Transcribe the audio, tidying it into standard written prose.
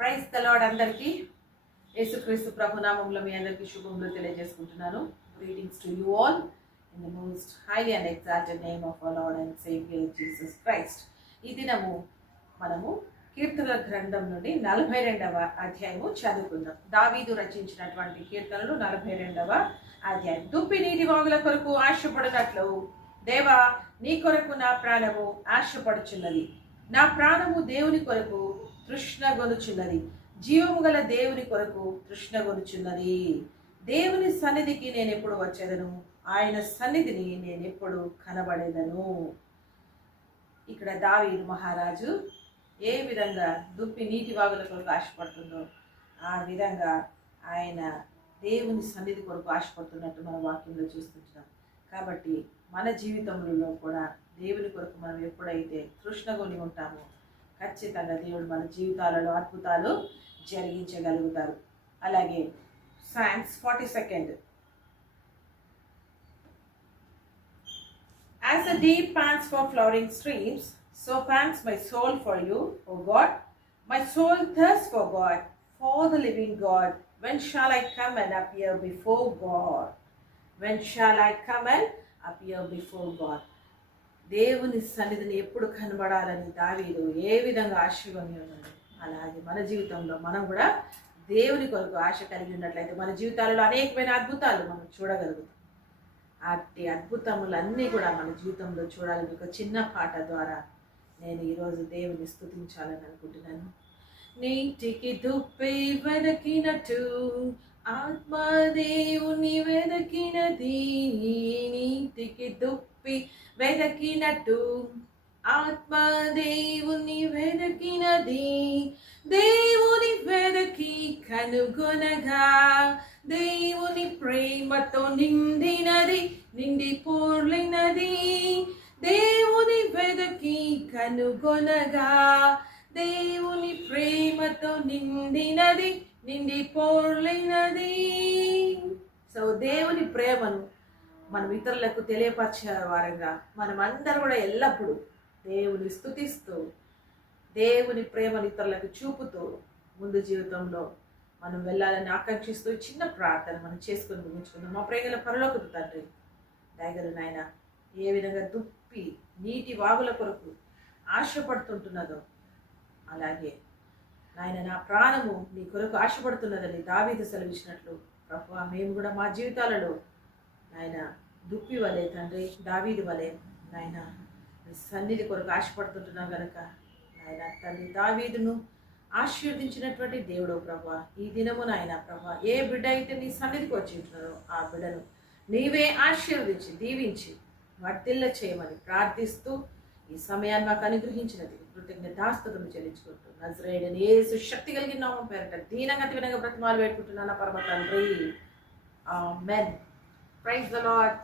Praise the lord అందరికీ యేసుక్రీస్తు ప్రభునామంలో మీ అందరికీ శుభములు తెలియజేసుకుంటున్నాను. Greetings to you all in the most highly and exalted name of our Lord and saviour Jesus Christ. ఈ దినము మనము కీర్తనల గ్రంథం నుండి 42వ అధ్యాయము చదువుకుందాం. దావీదు రచించినటువంటి కీర్తనలు 42వ అధ్యాయం. దుప్పి నీటి వాగుల కొరకు ఆశపడినట్లు దేవా నీ కొరకు నా ప్రాణము ఆశపడుచున్నది. నా ప్రాణము దేవుని కొరకు తృష్ణగొనుచున్నది, జీవము గల దేవుని కొరకు తృష్ణగొనుచున్నది. దేవుని సన్నిధికి నేను ఎప్పుడు వచ్చేదను, ఆయన సన్నిధిని నేను ఎప్పుడు కనబడేదను. ఇక్కడ దావీదు మహారాజు ఏ విధంగా దుప్పి నీటి వాగుల కొరకు ఆశపడుతుందో ఆ విధంగా ఆయన దేవుని సన్నిధి కొరకు ఆశపడుతున్నట్టు మన వాక్యంలో చూస్తుంటున్నాం. కాబట్టి మన జీవితంలో కూడా దేవుని కొరకు మనం ఎప్పుడైతే తృష్ణగొని ఉంటామో ఖచ్చితంగా దేవుడు మన జీవితాలలో అద్భుతాలు జరిగించగలుగుతారు. అలాగే Psalms 42. As the deep pants for flowing streams, so pants my soul for you, O God. My soul thirsts for God, for the living God. When shall I come and appear before God? When shall I come and appear before God? దేవుని సన్నిధిని ఎప్పుడు కనబడాలని దావీదు ఏ విధంగా ఆశగా ఉన్నాడు, అలాగే మన జీవితంలో మనం కూడా దేవుని కొరకు ఆశ కలిగి ఉన్నట్లయితే మన జీవితాలలో అనేకమైన అద్భుతాలు మనం చూడగలుగుతాం. అట్టి అద్భుతములన్నీ కూడా మన జీవితంలో చూడాలని ఒక చిన్న పాట ద్వారా నేను ఈరోజు దేవుని స్తుతించాలని అనుకుంటున్నాను. నీటికి దుప్పి వెదకినట్టు ఆత్మదేవుని వెదకినది, నీటికి దుప్పి వెదకినట్టు ఆత్మదేవుని వెదకినది. దేవుని వెదకి కనుగొనగా దేవుని ప్రేమతో నిండినది, నిండి పోర్లినది. దేవుని వెదకి కనుగొనగా దేవుని ప్రేమతో నిండినది, నిండి పోర్లినది. సో దేవుని ప్రేమను మనం ఇతరులకు తెలియపరిచే వారంగా మనం అందరం కూడా ఎల్లప్పుడూ దేవుని స్తుతిస్తూ దేవుని ప్రేమను ఇతరులకు చూపుతూ ముందు జీవితంలో మనం వెళ్ళాలని ఆకాంక్షిస్తూ చిన్న ప్రార్థన మనం చేసుకొని ముగించుకుందాం. మా ప్రేమల పరలోకపు తండ్రి, దయగల నాయన, ఏ విధంగా దుప్పి నీటి వాగుల కొరకు ఆశపడుతుంటున్నదో అలాగే నాయన నా ప్రాణము నీ కొరకు ఆశపడుతున్నదని దావీదు సెలవిచ్చినట్లు ప్రభువా మేము కూడా మా జీవితాలలో నాయన దుప్పి వలె తండ్రి, దావీదు వలె నాయన సన్నిధి కొరకు ఆశపడుతుంటున్నాం కనుక నాయన తండ్రి దావీదును ఆశీర్వదించినటువంటి దేవుడు ప్రభా, ఈ దినము నాయన ప్రభా ఏ బిడ్డ అయితే నీ సన్నిధికి వచ్చి ఉంటున్నారో ఆ బిడ్డను నీవే ఆశీర్వదించి దీవించి వర్ధిల్ల చేయమని ప్రార్థిస్తూ ఈ సమయాన్ని మాకు అనుగ్రహించినది కృతజ్ఞతాస్తుతులు చెల్లించుకుంటూ నజరేయుడైన యేసు శక్తి కలిగిన నామం పేరట దీనంగా విధంగా బ్రతిమాలు పెట్టుకుంటున్నాను పరమ తండ్రి. ఆమేన్. Praise the lord.